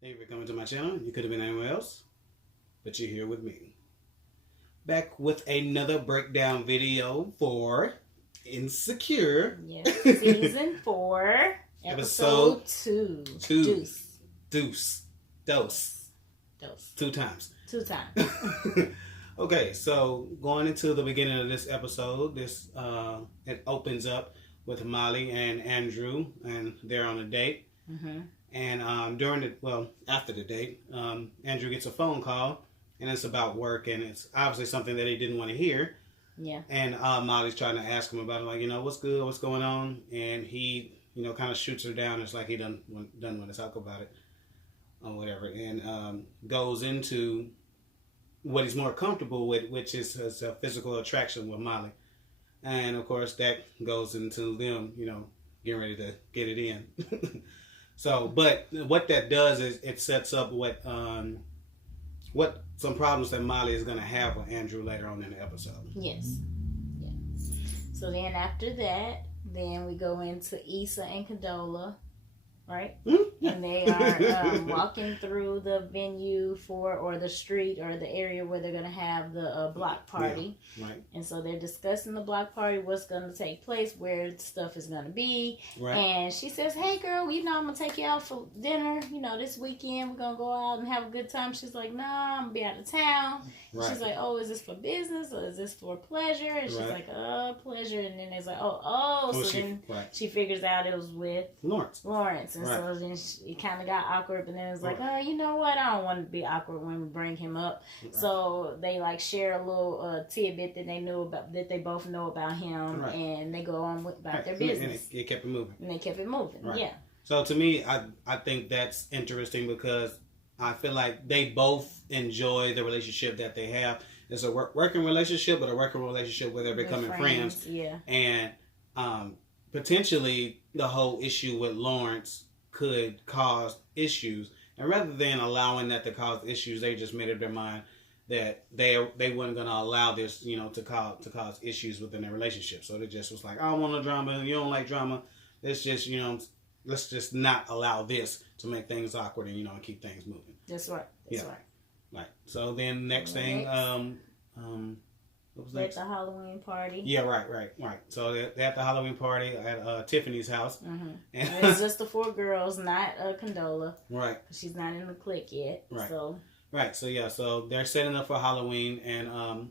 Hey, for coming to my channel. You could have been anywhere else, but you're here with me. Back with another breakdown video for Insecure. Yes, season 4, episode 2. Deuce. Dose. 2 times. 2 times. Okay, so going into the beginning of this episode, it opens up with Molly and Andrew, and they're on a date. Mm-hmm. And after the date, Andrew gets a phone call, and it's about work, and it's obviously something that he didn't want to hear. Yeah. And Molly's trying to ask him about it, like, what's good, what's going on, and he, kind of shoots her down. It's like he doesn't want to talk about it or whatever, and goes into what he's more comfortable with, which is his physical attraction with Molly. And of course, that goes into them, getting ready to get it in. So, but what that does is it sets up what some problems that Molly is going to have with Andrew later on in the episode. Yes. Yeah. So then after that, then we go into Issa and Condola, right? Mm-hmm. Yeah. And they are walking through the venue or the street or the area where they're going to have the block party. Yeah, right. And so they're discussing the block party, what's going to take place, where stuff is going to be. Right. And she says, hey, girl, I'm going to take you out for dinner. This weekend we're going to go out and have a good time. She's like, nah, I'm going to be out of town. Right. She's like, oh, is this for business or is this for pleasure? And she's like, pleasure. And then it's like, she figures out it was with Lawrence. And so then it kind of got awkward, but then it's like, oh, you know what? I don't want to be awkward when we bring him up. Right. So they share a little tidbit that they both know about him, and they go on about their business. And it kept it moving. And they kept it moving. Right. Yeah. So to me, I think that's interesting because I feel like they both enjoy the relationship that they have. It's a working relationship, but a working relationship where they're becoming friends. Yeah. And potentially the whole issue with Lawrence could cause issues, and rather than allowing that to cause issues, they just made up their mind that they weren't going to allow this, to cause issues within their relationship. So they just was like, I don't want no drama. You don't like drama. Let's just let's just not allow this to make things awkward and keep things moving. That's right. That's right. Right. So then next thing, what was next? At the Halloween party. Yeah, right. So they're at the Halloween party at Tiffany's house. Mm-hmm. And it's just the 4 girls, not Condola. Right. She's not in the clique yet. Right. So. Right. So yeah. So they're setting up for Halloween, and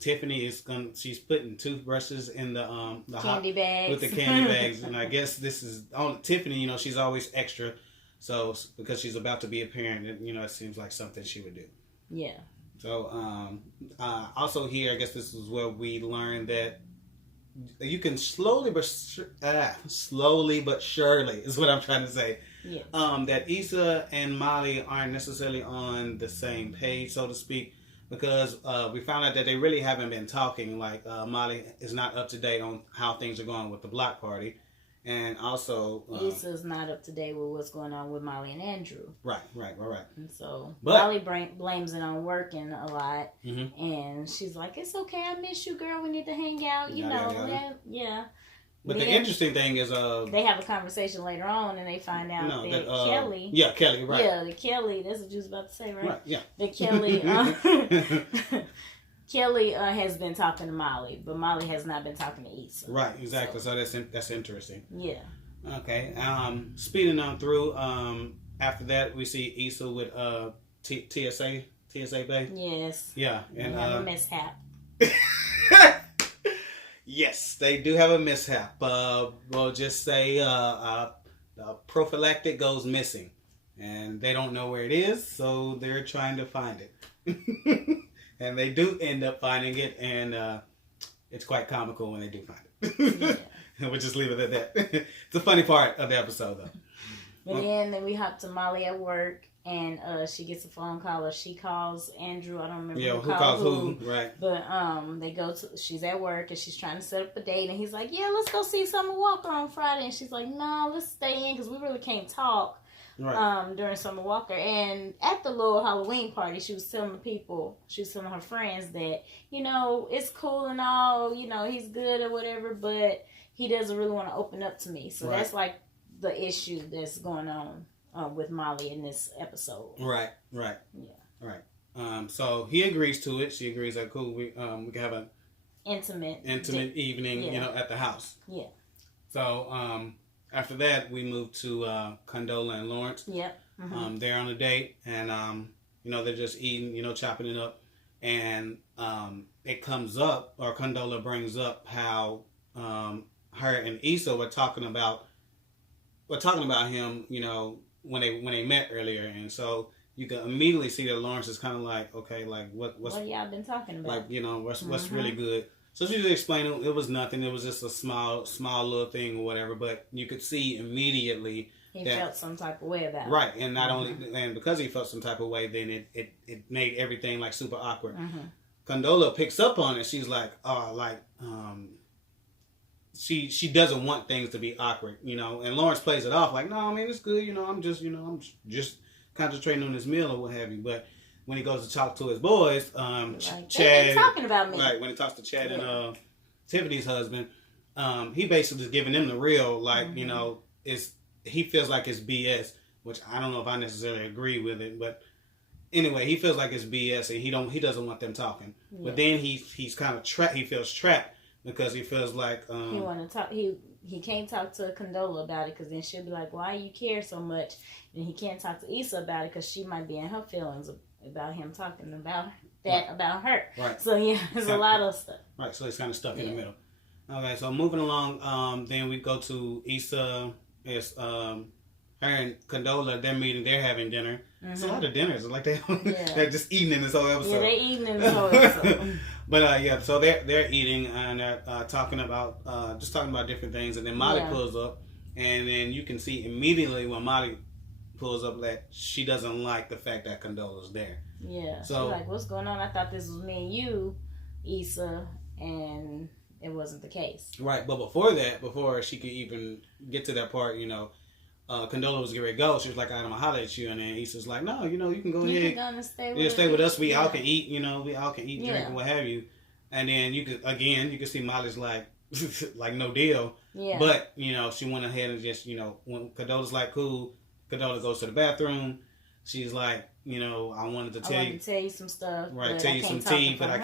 Tiffany she's putting toothbrushes in the candy bags with the candy bags, and I guess this is on Tiffany. She's always extra, so because she's about to be a parent, it seems like something she would do. Yeah. So, also here, I guess this is where we learned that you can slowly but surely is what I'm trying to say. Yes. That Issa and Molly aren't necessarily on the same page, so to speak, because we found out that they really haven't been talking. Like Molly is not up to date on how things are going with the block party. And also, Issa's not up to date with what's going on with Molly and Andrew. Right. And so Molly blames it on working a lot, and she's like, "It's okay, I miss you, girl. We need to hang out, yeah." But the interesting thing is, they have a conversation later on, and they find out that Kelly. Yeah, Kelly. Right. Yeah, the Kelly. That's what you was about to say, right? Right. Yeah. The Kelly. Kelly has been talking to Molly, but Molly has not been talking to Issa. Right, exactly. So that's interesting. Yeah. Okay. Speeding on through. After that, we see Issa with TSA Bay. Yes. Yeah, and a mishap. Yes, they do have a mishap. We'll just say the prophylactic goes missing, and they don't know where it is, so they're trying to find it. And they do end up finding it, and it's quite comical when they do find it. Yeah. We'll just leave it at that. It's a funny part of the episode, though. And then we hop to Molly at work, and she gets a phone call, or she calls Andrew. I don't remember who calls who. Right. But she's at work, and she's trying to set up a date, and he's like, yeah, let's go see Summer Walker on Friday. And she's like, no, let's stay in, because we really can't talk. Right. During Summer Walker. And at the little Halloween party, she was telling her friends that, it's cool and all, he's good or whatever, but he doesn't really want to open up to me. So that's like the issue that's going on with Molly in this episode. Right. Yeah. Right. So he agrees to it. She agrees that cool. We can have an intimate evening, at the house. Yeah. So after that, we move to Condola and Lawrence. Yep. Mm-hmm. They're on a date, and they're just eating, chopping it up, and it comes up, or Condola brings up how her and Issa were talking about him, when they met earlier, and so you can immediately see that Lawrence is kind of like, okay, like what y'all been talking about? Like, what's really good. So she just explained it was nothing. It was just a small little thing or whatever. But you could see immediately he felt some type of way about it. Right, and not only, and because he felt some type of way, then it made everything like super awkward. Condola picks up on it. She's like, she doesn't want things to be awkward, And Lawrence plays it off like, no, I mean it's good, I'm just concentrating on this meal or what have you. But when he goes to talk to his boys, Chad, talking about me. Right, when he talks to Chad and Tiffany's husband, he basically just giving them the real, like, he feels like it's BS, which I don't know if I necessarily agree with it, but anyway, he feels like it's BS and he doesn't want them talking. Yeah. But then he's kind of trapped. He feels trapped because he feels like he want to talk. He can't talk to Condola about it because then she'll be like, "Why you care so much?" And he can't talk to Issa about it because she might be in her feelings about him talking about that about her. Right. So there's a lot of stuff. Right. So he's kind of stuck in the middle. Okay. So moving along, then we go to Issa. It's her and Condola. They're meeting. They're having dinner. It's a lot of dinners. It's like they're just eating in this whole episode. Yeah, they're eating in this whole episode. But so they're eating and they're talking about different things, and then Molly pulls up, and then you can see immediately when Molly pulls up that she doesn't like the fact that Condola's there. Yeah. So she's like, "What's going on? I thought this was me and you, Issa," and it wasn't the case. Right, but before she could even get to that part, Condola was getting ready to go. She was like, "I'm gonna holler at you," and then Issa's like, "No, you can go ahead. And stay with us. We all can eat. We all can eat, drink, and what have you." And then you could see Molly's like, like no deal. Yeah. But she went ahead and just when Condola's like, cool. Condola goes to the bathroom. She's like, I wanted to tell you some stuff. Right, tell you some tea, but I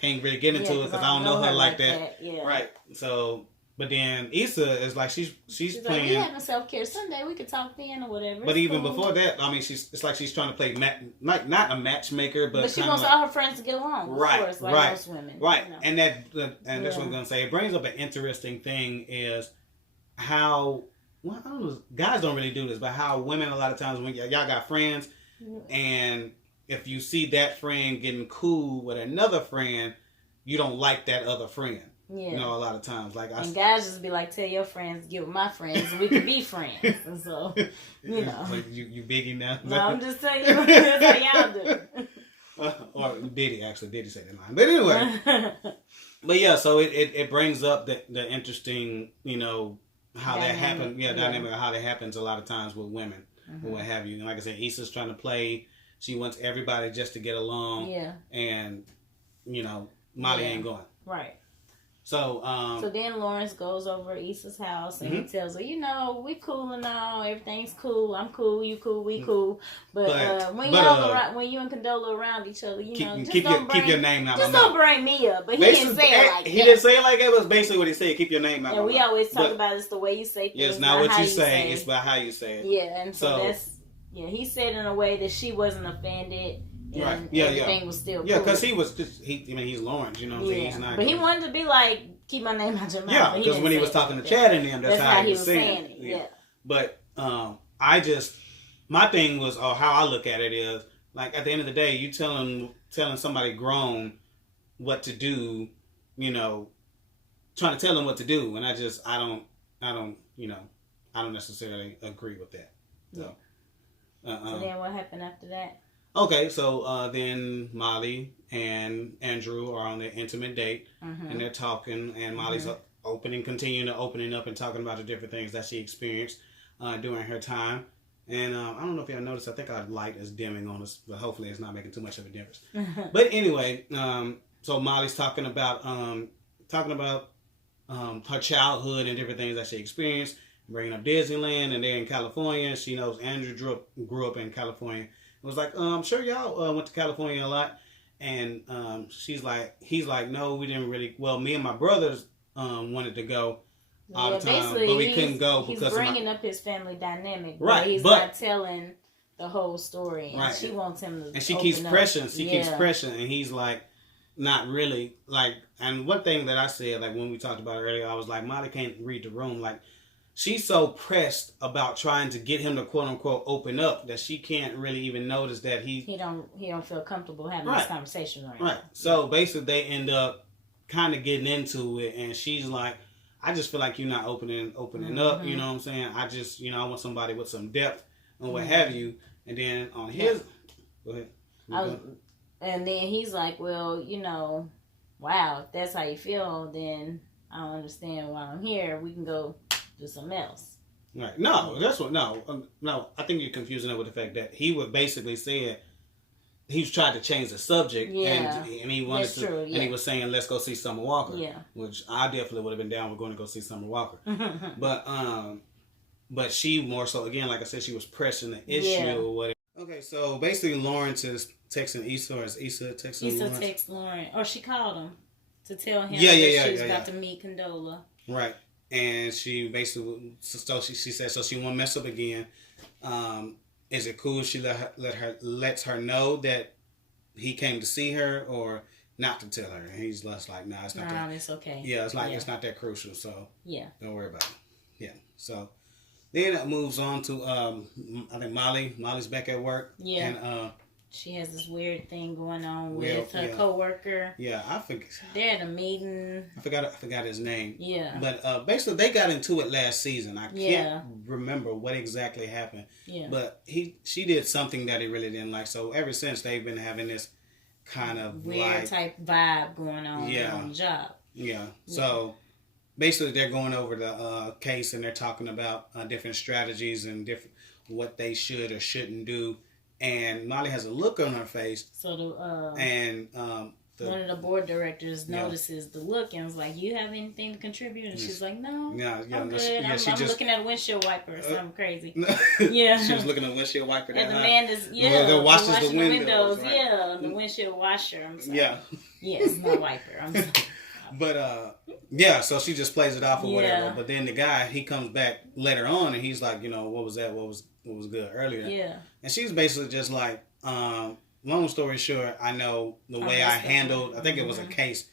can't really get into it because I don't know her like that. Yeah. Right. So, but then Issa is like she's playing. Like, we having self-care Sunday. We could talk then or whatever. But even before that, I mean, it's like she's trying to play not a matchmaker, but she wants all her friends to get along. Right. Of course, like most women. Right. And that's what I'm gonna say. It brings up an interesting thing is how. Well, I don't know. Guys don't really do this, but how women a lot of times when y'all got friends, and if you see that friend getting cool with another friend, you don't like that other friend. Yeah. A lot of times, and guys just be like, "Tell your friends, get with my friends, and we can be friends." And so, Like you biggie now. No, I'm just telling you that's how y'all do. Or Diddy say that line, but anyway. But yeah, so it brings up the interesting, how that happens, dynamic of how that happens a lot of times with women or what have you. And like I said, Issa's trying to play. She wants everybody just to get along. Yeah. And, Molly ain't going. Right. So then Lawrence goes over to Issa's house and he tells her, we cool and all, everything's cool, I'm cool, you cool, we cool. But when you and Condola around each other, keep your name out. Just don't bring me up. But he didn't say it like that. He didn't say it like that. It was basically what he said. Keep your name out. And we always talk about it's the way you say things. Yeah, it's not what you say. It's about how you say it. Yeah, and so that's he said in a way that she wasn't offended. Right. Everything was still cool. Yeah, because he was just he's Lawrence, you know what I'm saying? He's not. But he wanted to be like, keep my name out your mouth. Yeah, because when he was talking to Chad and them, that's how he was saying it. Yeah. But my thing was, or how I look at it is, like at the end of the day, you telling somebody grown what to do, trying to tell them what to do, and I don't necessarily agree with that. So. So then what happened after that? Okay, so then Molly and Andrew are on their intimate date, and they're talking, and Molly's continuing to opening up and talking about the different things that she experienced during her time. And I don't know if y'all noticed, I think our light is dimming on us, but hopefully it's not making too much of a difference. But anyway, so Molly's talking about her childhood and different things that she experienced, bringing up Disneyland, and they're in California. She knows Andrew grew up in California. It was like, I'm sure y'all went to California a lot. And he's like, no, we didn't really. Well, me and my brothers wanted to go all the time, but we couldn't go because he's bringing up his family dynamic. Right, he's not telling the whole story. And she wants him to. And she keeps pressing. She keeps pressing, and he's like, not really. Like, and one thing that I said, like when we talked about it earlier, I was like, Molly can't read the room. Like, she's so pressed about trying to get him to quote unquote open up that she can't really even notice that he don't feel comfortable having this conversation right now. So basically they end up kind of getting into it, and she's like, I just feel like you're not opening up, you know what I'm saying? I just, I want somebody with some depth and what have you. And then on his go ahead. And then he's like, well, wow, if that's how you feel, then I don't understand why I'm here. We can go do something else. Right. No, that's what. No. I think you're confusing it with the fact that he would basically say he's tried to change the subject, and he wanted to, true, and he was saying, "Let's go see Summer Walker." Yeah. Which I definitely would have been down with going to go see Summer Walker. But she more so, again, like I said, she was pressing the issue or whatever. Okay, so basically, Lawrence is texting Issa, or is Issa texting Lawrence? Issa texts Lawrence, or she called him to tell him that she was about to meet Condola. Right. And she basically, so she said, so she won't mess up again. Is it cool if she lets her know that he came to see her, or not to tell her? And he's just like, nah, it's not that. It's okay. Yeah, it's like it's not that crucial. So don't worry about it. Yeah. So then it moves on to I think Molly's back at work. Yeah. And she has this weird thing going on with her coworker. Yeah, I forget. They're at a meeting. I forgot his name. Yeah. But basically, they got into it last season. I can't remember what exactly happened. Yeah. But she did something that he really didn't like. So ever since, they've been having this kind of weird type vibe going on on the job. Yeah. So basically, they're going over the case, and they're talking about different strategies and different what they should or shouldn't do. And Molly has a look on her face. So one of the board directors notices the look and was like, "You have anything to contribute?" And she's like, "No, I'm good. I'm looking at a windshield wiper or something crazy." She was looking at a windshield wiper. And the man is that washes the windows. Right? Yeah, the windshield washer. I'm sorry. Yeah, it's not wiper. I'm sorry. But so she just plays it off or whatever. But then the guy, he comes back later on, and he's like, what was that? What was good earlier? Yeah. And she's basically just like, long story short, I know the way I handled. I think it was a case.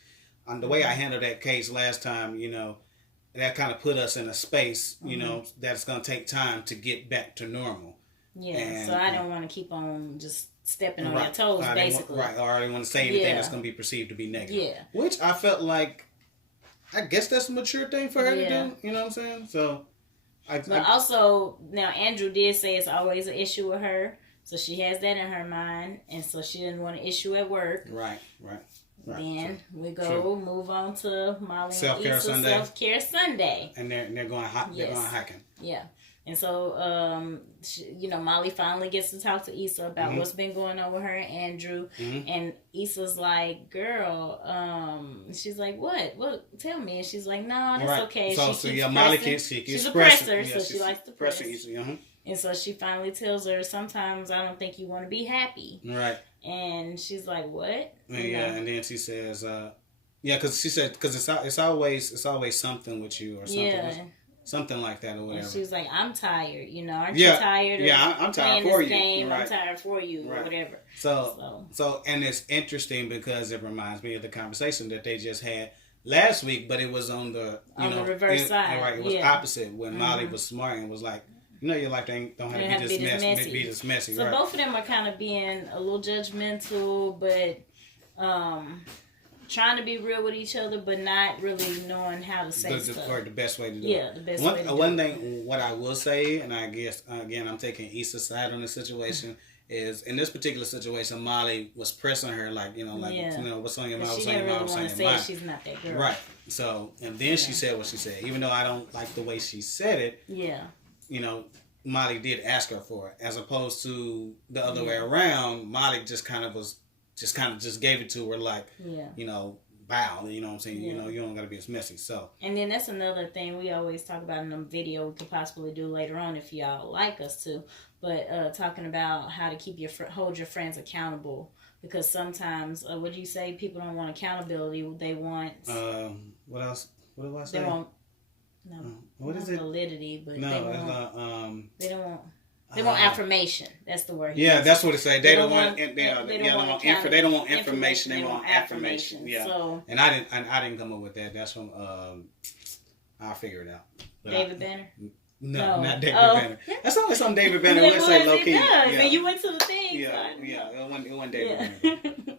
The way I handled that case last time, that kind of put us in a space, that's going to take time to get back to normal. Yeah. And, so I don't want to keep on just stepping on your toes, basically. Or I don't want to say anything that's going to be perceived to be negative. Yeah. Which I felt like, I guess that's a mature thing for her to do. You know what I'm saying? So, also, now Andrew did say it's always an issue with her. So she has that in her mind. And so she didn't want an issue at work. Right. Then we move on to Molly Self-Care Sunday. Self-Care Sunday. And they're going hiking. Yeah. And so, Molly finally gets to talk to Issa about what's been going on with her and Andrew. Mm-hmm. And Issa's like, girl, she's like, what? Tell me. And she's like, no, that's okay. Molly keeps she's a presser, so she likes to press. Issa. And so she finally tells her, sometimes I don't think you want to be happy. Right. And she's like, what? And then she says, because she said, because it's always something with you or something. Yeah. Something like that or whatever. And she was like, I'm tired, aren't you tired of I'm tired playing for this you. game? Right. I'm tired for you or whatever. So and it's interesting because it reminds me of the conversation that they just had last week, but it was on the reverse side. Right, it was opposite when Molly was smart and was like, your life don't have to be this messy. So both of them are kind of being a little judgmental, but trying to be real with each other, but not really knowing how to say stuff. Or the best way to do it. Yeah, the best way to do it. One thing, what I will say, and I guess, again, I'm taking Issa's side on this situation, is in this particular situation, Molly was pressing her like, what's on your mind, what's on your mind, what's on your mind. She didn't really want to say she's not that girl. Right. So, and then she said what she said. Even though I don't like the way she said it, Molly did ask her for it. As opposed to the other way around, Molly just gave it to her like, foul. You know what I'm saying? Yeah. You don't got to be as messy. So. And then that's another thing we always talk about in the video we could possibly do later on if y'all like us to. But talking about how to keep hold your friends accountable. Because sometimes, what do you say? People don't want accountability. They want... what else? What do I say? They want... No. What is it? Validity, but no, they it's want... not... they don't want... They want affirmation. That's the word. Yeah, that's what it say. They don't want information. They want affirmation. Yeah. So, and I didn't come up with that. That's from I'll figure it out. But David Banner. No, not David Banner. That's always some David Banner. Let's say low key. Yeah. And you went to the thing. Yeah, it wasn't David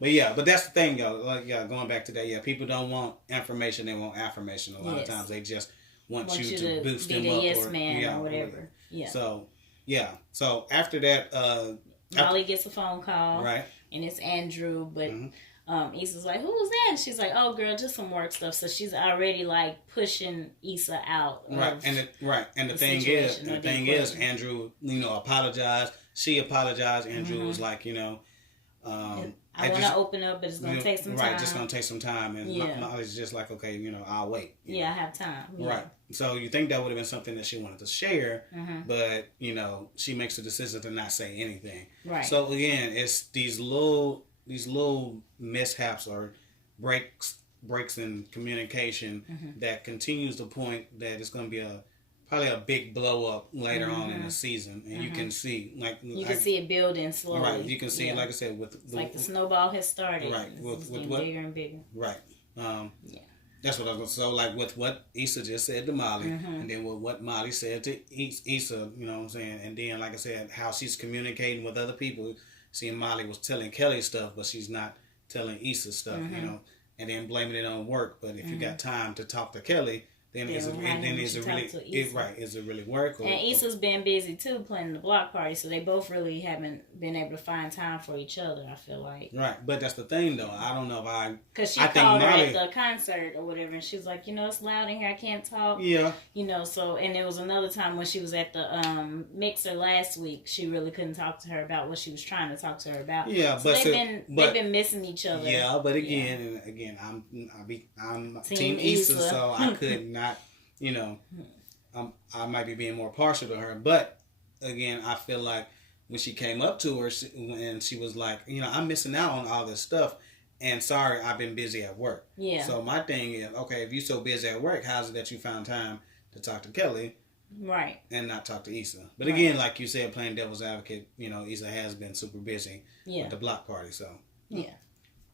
Banner. But that's the thing, y'all. Like, going back to that. Yeah, people don't want information. They want affirmation. A lot of times they just want you to boost them up yes man or whatever. Yeah. So after that, Molly gets a phone call. Right. And it's Andrew, but. Issa's like, who was that? And she's like, oh girl, just some work stuff. So she's already like pushing Issa out. And the thing is, Andrew, apologized. She apologized. Andrew was like, I want to open up, but it's going to take some time. Right, just going to take some time. And Molly's just like, okay, I'll wait. I have time. Yeah. Right. So you think that would have been something that she wanted to share, but, she makes the decision to not say anything. Right. So again, it's these little mishaps or breaks in communication that continues to point that it's going to be probably a big blow up later on in the season, and you can see see it building slowly. Right, you can see it, like I said, the snowball has started. Right, with what bigger and bigger. Right. That's what I was going to say. So, like with what Issa just said to Molly, and then with what Molly said to Issa, you know what I'm saying, and then like I said, how she's communicating with other people. Seeing Molly was telling Kelly stuff, but she's not telling Issa stuff, and then blaming it on work. But if you got time to talk to Kelly, then is it really work? And Issa's been busy too, planning the block party, so they both really haven't been able to find time for each other. I feel like. Right, but that's the thing though. I don't know if because she called her at the concert or whatever, and she was like, it's loud in here, I can't talk. Yeah. So and there was another time when she was at the mixer last week, she really couldn't talk to her about what she was trying to talk to her about. Yeah, so they've been missing each other. Yeah, but again, I'm Team Issa, so I could not. I might be being more partial to her, but again, I feel like when she came up to her and she was like, I'm missing out on all this stuff, and sorry, I've been busy at work. Yeah. So my thing is, okay, if you're so busy at work, how's it that you found time to talk to Kelly? Right. And not talk to Issa. But again, like you said, playing devil's advocate, Issa has been super busy with the block party, so. Yeah.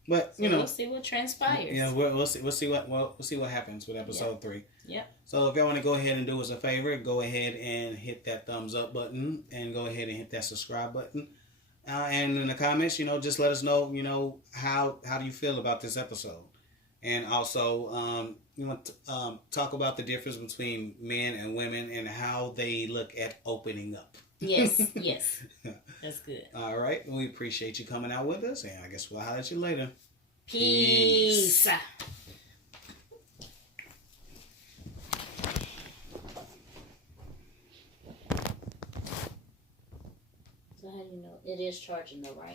But we'll see what transpires. Yeah, we'll see what happens with episode 3. Yeah. So if y'all want to go ahead and do us a favor, go ahead and hit that thumbs up button, and go ahead and hit that subscribe button. And in the comments, just let us know, how do you feel about this episode, and also talk about the difference between men and women and how they look at opening up. Yes, that's good. All right, we appreciate you coming out with us, and I guess we'll holler at you later. Peace. So how do you know it is charging though, right?